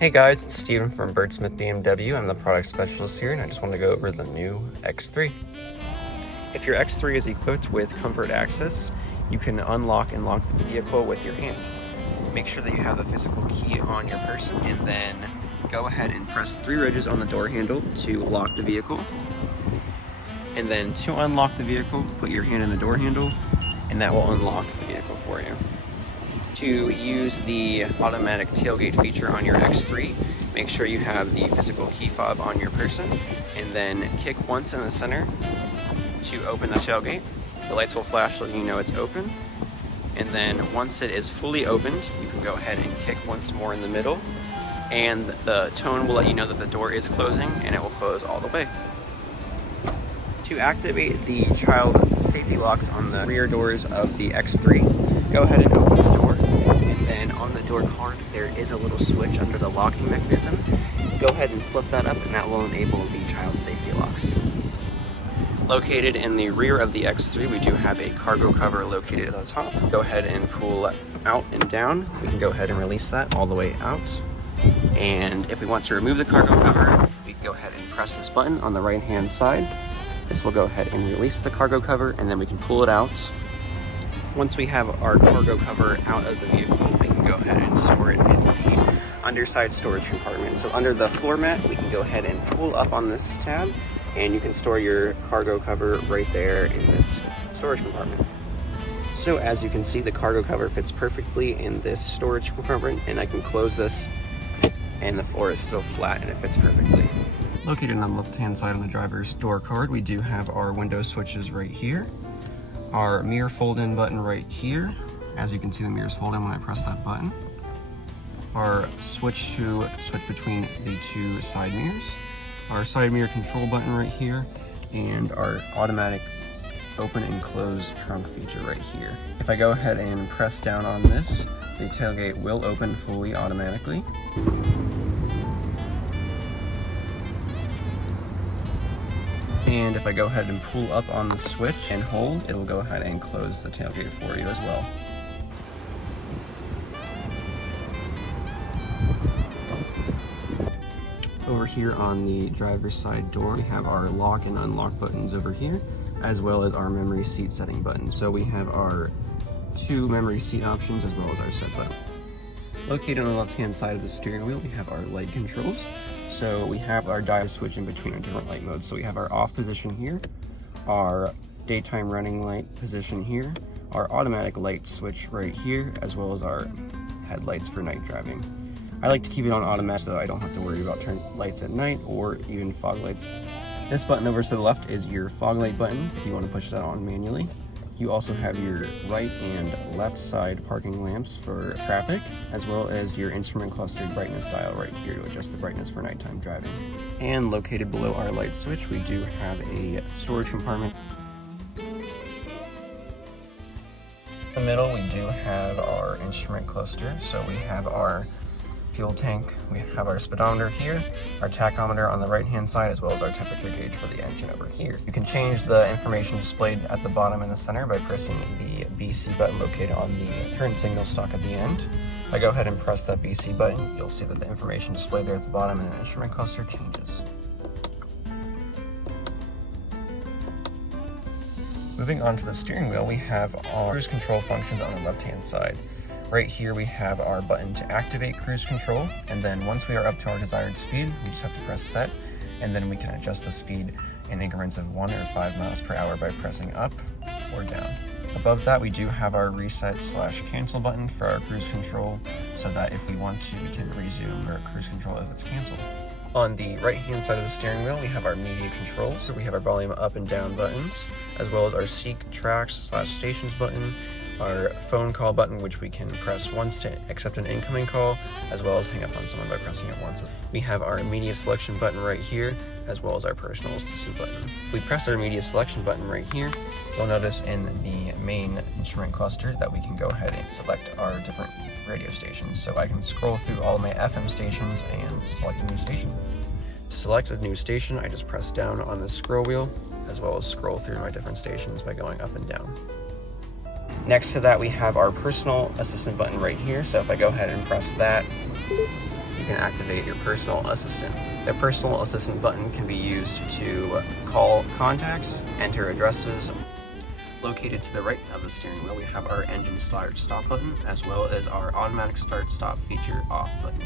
Hey guys, it's Steven from Birdsmith BMW. I'm the product specialist here, and I just want to go over the new X3. If your X3 is equipped with comfort access, you can unlock and lock the vehicle with your hand. Make sure that you have the physical key on your person, and then go ahead and press 3 ridges on the door handle to lock the vehicle. And then to unlock the vehicle, put your hand in the door handle, and that will unlock the vehicle for you. To use the automatic tailgate feature on your X3, make sure you have the physical key fob on your person, and then kick once in the center to open the tailgate. The lights will flash so you know it's open, and then once it is fully opened, you can go ahead and kick once more in the middle, and the tone will let you know that the door is closing, and it will close all the way. To activate the child safety locks on the rear doors of the X3, go ahead and open the door, and then on the door card there is a little switch under the locking mechanism. Go ahead and flip that up, and that will enable the child safety locks. Located in the rear of the X3, we do have a cargo cover located at the top. Go ahead and pull out and down. We can go ahead and release that all the way out. And if we want to remove the cargo cover, we can go ahead and press this button on the right hand side. This will go ahead and release the cargo cover, and then we can pull it out. Once we have our cargo cover out of the vehicle, we can go ahead and store it in the underside storage compartment. So under the floor mat, we can go ahead and pull up on this tab, and you can store your cargo cover right there in this storage compartment. So as you can see, the cargo cover fits perfectly in this storage compartment, and I can close this, and the floor is still flat and it fits perfectly. Located on the left-hand side on the driver's door card, we do have our window switches right here, our mirror fold-in button right here. As you can see, the mirrors fold in when I press that button. Our switch to switch between the two side mirrors, our side mirror control button right here, and our automatic open and close trunk feature right here. If I go ahead and press down on this, the tailgate will open fully automatically. And if I go ahead and pull up on the switch and hold, it will go ahead and close the tailgate for you as well. Over here on the driver's side door, we have our lock and unlock buttons over here, as well as our memory seat setting buttons. So we have our 2 memory seat options as well as our set button. Located on the left-hand side of the steering wheel, we have our light controls. So we have our dial switching between our different light modes. So we have our off position here, our daytime running light position here, our automatic light switch right here, as well as our headlights for night driving. I like to keep it on automatic so I don't have to worry about turning lights at night or even fog lights. This button over to the left is your fog light button if you want to push that on manually. You also have your right and left side parking lamps for traffic, as well as your instrument cluster brightness dial right here to adjust the brightness for nighttime driving. And located below our light switch, we do have a storage compartment. In the middle, we do have our instrument cluster. So we have our fuel tank, we have our speedometer here, our tachometer on the right hand side, as well as our temperature gauge for the engine over here. You can change the information displayed at the bottom and the center by pressing the BC button located on the turn signal stalk at the end. If I go ahead and press that BC button, you'll see that the information displayed there at the bottom and the instrument cluster changes. Moving on to the steering wheel, we have our cruise control functions on the left hand side. Right here we have our button to activate cruise control, and then once we are up to our desired speed, we just have to press set, and then we can adjust the speed in increments of 1 or 5 miles per hour by pressing up or down. Above that, we do have our reset/cancel button for our cruise control, so that if we want to, we can resume our cruise control if it's canceled. On the right hand side of the steering wheel, we have our media controls. So we have our volume up and down buttons, as well as our seek tracks/stations button, our phone call button, which we can press once to accept an incoming call, as well as hang up on someone by pressing it once. We have our media selection button right here, as well as our personal assistant button. If we press our media selection button right here, you'll notice in the main instrument cluster that we can go ahead and select our different radio stations. So I can scroll through all of my FM stations and select a new station. To select a new station, I just press down on the scroll wheel, as well as scroll through my different stations by going up and down. Next to that, we have our personal assistant button right here. So if I go ahead and press that, you can activate your personal assistant. The personal assistant button can be used to call contacts, enter addresses. Located to the right of the steering wheel, we have our engine start-stop button, as well as our automatic start-stop feature off button.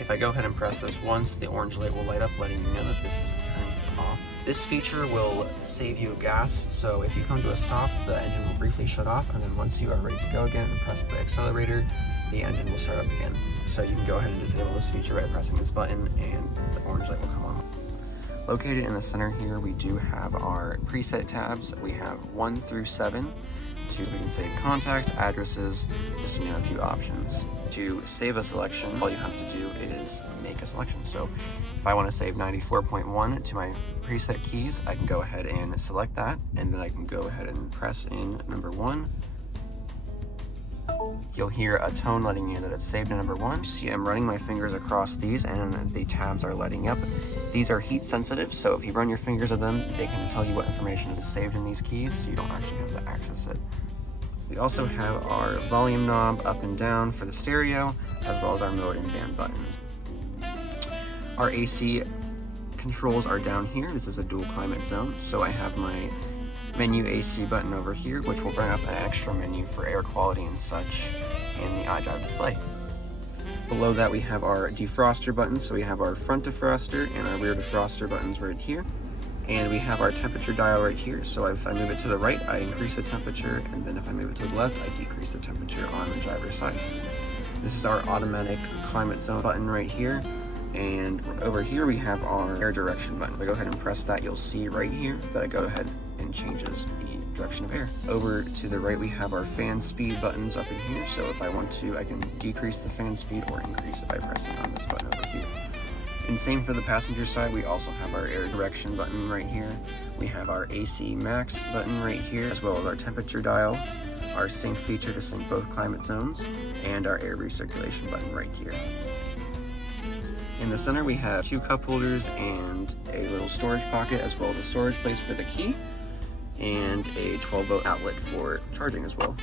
If I go ahead and press this once, the orange light will light up, letting you know that this is turned off. This feature will save you gas, so if you come to a stop, the engine will briefly shut off, and then once you are ready to go again and press the accelerator, the engine will start up again. So you can go ahead and disable this feature by pressing this button, and the orange light will come on. Located in the center here, we do have our preset tabs. We have 1 through 7. We can save contacts, addresses, just to name a few options. To save a selection, all you have to do is make a selection. So if I want to save 94.1 to my preset keys, I can go ahead and select that, and then I can go ahead and press in number 1. You'll hear a tone letting you know that it's saved to number 1. See, I'm running my fingers across these and the tabs are lighting up. These are heat sensitive, so if you run your fingers on them, they can tell you what information is saved in these keys, so you don't actually have to access it. We also have our volume knob up and down for the stereo, as well as our mode and band buttons. Our AC controls are down here. This is a dual climate zone, so I have my menu AC button over here, which will bring up an extra menu for air quality and such in the iDrive display. Below that we have our defroster buttons, so we have our front defroster and our rear defroster buttons right here. And we have our temperature dial right here, so if I move it to the right, I increase the temperature, and then if I move it to the left, I decrease the temperature on the driver's side. This is our automatic climate zone button right here. And over here we have our air direction button. If I go ahead and press that, you'll see right here that it go ahead and changes the direction of air. Over to the right we have our fan speed buttons up in here, so if I want to, I can decrease the fan speed or increase it by pressing on this button over here. And same for the passenger side, we also have our air direction button right here. We have our AC max button right here, as well as our temperature dial, our sync feature to sync both climate zones, and our air recirculation button right here. In the center we have 2 cup holders and a little storage pocket, as well as a storage place for the key, and a 12-volt outlet for charging as well.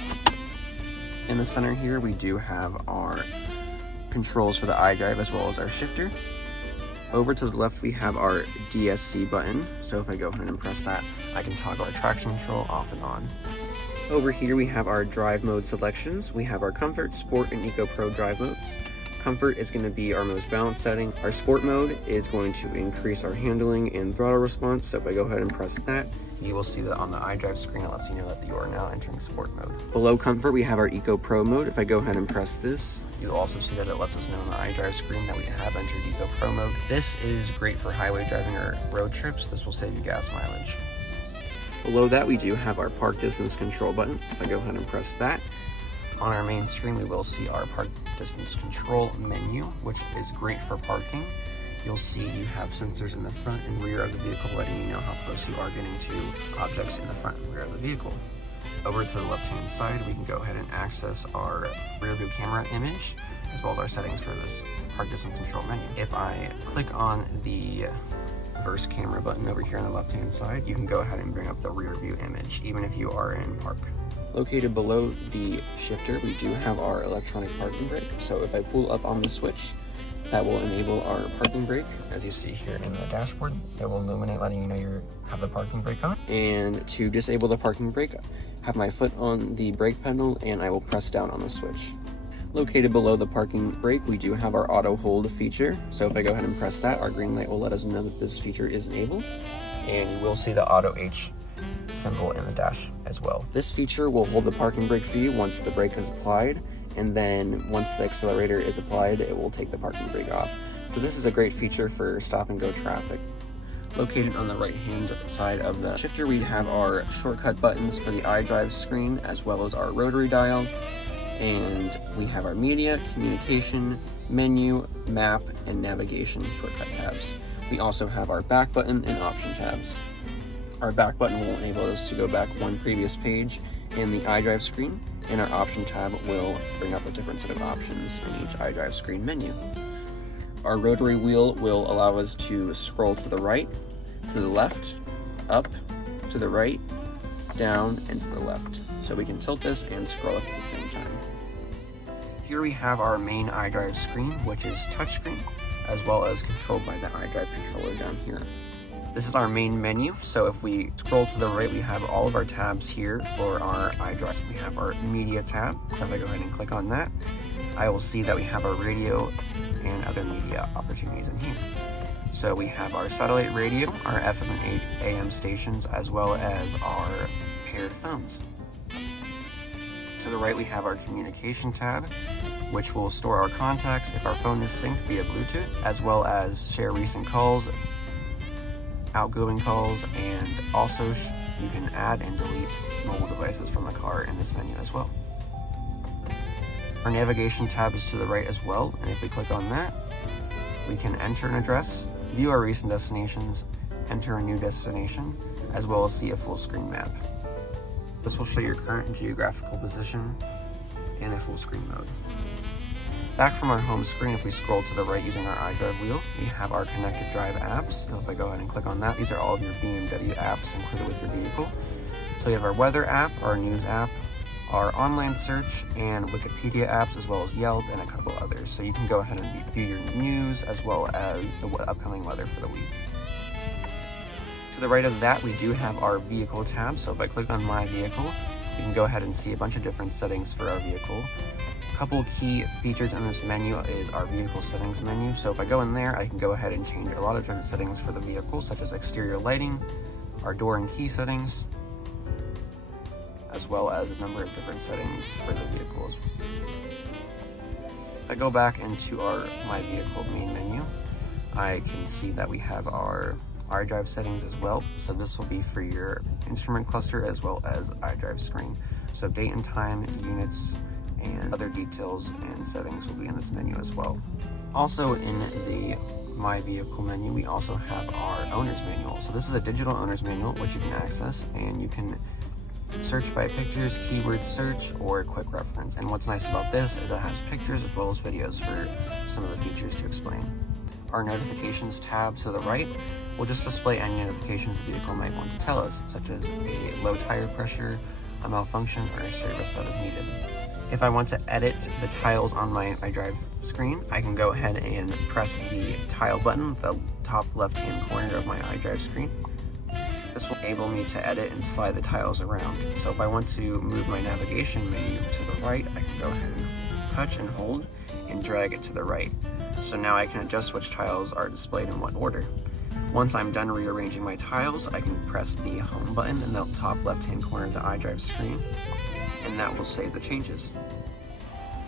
In the center here we do have our controls for the iDrive as well as our shifter. Over to the left we have our DSC button, so if I go ahead and press that, I can toggle our traction control off and on. Over here we have our drive mode selections. We have our Comfort, Sport, and Eco Pro drive modes. Comfort is going to be our most balanced setting. Our Sport mode is going to increase our handling and throttle response, so if I go ahead and press that, you will see that on the iDrive screen it lets you know that you are now entering Sport mode. Below Comfort we have our Eco Pro mode. If I go ahead and press this, you'll also see that it lets us know on the iDrive screen that we have entered Eco Pro mode. This is great for highway driving or road trips. This will save you gas mileage. Below that we do have our park distance control button. If I go ahead and press that, on our main screen we will see our park distance control menu, which is great for parking. You'll see you have sensors in the front and rear of the vehicle letting you know how close you are getting to objects in the front and rear of the vehicle. Over to the left hand side we can go ahead and access our rear view camera image, as well as our settings for this park distance control menu. If I click on the reverse camera button over here on the left hand side, you can go ahead and bring up the rear view image even if you are in park. Located below the shifter, we do have our electronic parking brake. So if I pull up on the switch, that will enable our parking brake. As you see here in the dashboard, it will illuminate letting you know you have the parking brake on. And to disable the parking brake, have my foot on the brake pedal and I will press down on the switch. Located below the parking brake, we do have our auto hold feature. So if I go ahead and press that, our green light will let us know that this feature is enabled. And you will see the auto H symbol in the dash as well. This feature will hold the parking brake for you once the brake is applied, and then once the accelerator is applied, it will take the parking brake off. So this is a great feature for stop and go traffic. Located on the right hand side of the shifter, we have our shortcut buttons for the iDrive screen, as well as our rotary dial, and we have our media, communication, menu, map, and navigation shortcut tabs. We also have our back button and option tabs. Our back button will enable us to go back one previous page in the iDrive screen, and our option tab will bring up a different set of options in each iDrive screen menu. Our rotary wheel will allow us to scroll to the right, to the left, up, to the right, down, and to the left. So we can tilt this and scroll at the same time. Here we have our main iDrive screen, which is touchscreen, as well as controlled by the iDrive controller down here. This is our main menu, so if we scroll to the right, we have all of our tabs here for our iDrive. We have our media tab, so if I go ahead and click on that, I will see that we have our radio and other media opportunities in here. So we have our satellite radio, our FM and AM stations, as well as our paired phones. To the right, we have our communication tab, which will store our contacts if our phone is synced via Bluetooth, as well as share recent calls, outgoing calls, and also you can add and delete mobile devices from the car in this menu as well. Our navigation tab is to the right as well, and if we click on that, we can enter an address, view our recent destinations, enter a new destination, as well as see a full screen map. This will show your current geographical position in a full screen mode. Back from our home screen, if we scroll to the right using our iDrive wheel, we have our connected drive apps. So if I go ahead and click on that, these are all of your BMW apps included with your vehicle. So we have our weather app, our news app, our online search, and Wikipedia apps, as well as Yelp and a couple others. So you can go ahead and view your news as well as the upcoming weather for the week. To the right of that, we do have our vehicle tab. So if I click on my vehicle, you can go ahead and see a bunch of different settings for our vehicle. A couple key features in this menu is our vehicle settings menu. So if I go in there, I can go ahead and change a lot of different settings for the vehicle, such as exterior lighting, our door and key settings, as well as a number of different settings for the vehicles. If I go back into our My Vehicle main menu, I can see that we have our iDrive settings as well. So this will be for your instrument cluster as well as iDrive screen. So date and time, units, and other details and settings will be in this menu as well. Also in the My Vehicle menu, we also have our owner's manual. So this is a digital owner's manual which you can access, and you can search by pictures, keyword search, or quick reference. And what's nice about this is it has pictures as well as videos for some of the features to explain. Our notifications tab to the right will just display any notifications the vehicle might want to tell us, such as a low tire pressure, a malfunction, or a service that is needed. If I want to edit the tiles on my iDrive screen, I can go ahead and press the tile button, the top left-hand corner of my iDrive screen. This will enable me to edit and slide the tiles around. So if I want to move my navigation menu to the right, I can go ahead and touch and hold and drag it to the right. So now I can adjust which tiles are displayed in what order. Once I'm done rearranging my tiles, I can press the home button in the top left-hand corner of the iDrive screen, and that will save the changes.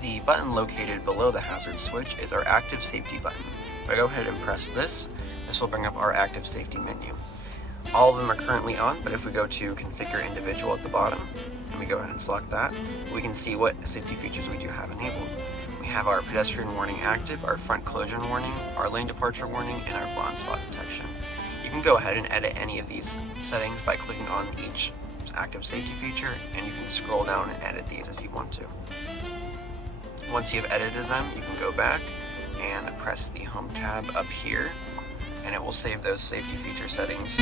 The button located below the hazard switch is our active safety button. If I go ahead and press this will bring up our active safety menu. All of them are currently on, but if we go to configure individual at the bottom, and we go ahead and select that, we can see what safety features we do have enabled. We have our pedestrian warning active, our front collision warning, our lane departure warning, and our blind spot detection. You can go ahead and edit any of these settings by clicking on each active safety feature, and you can scroll down and edit these if you want to. Once you've edited them, you can go back and press the home tab up here, and it will save those safety feature settings.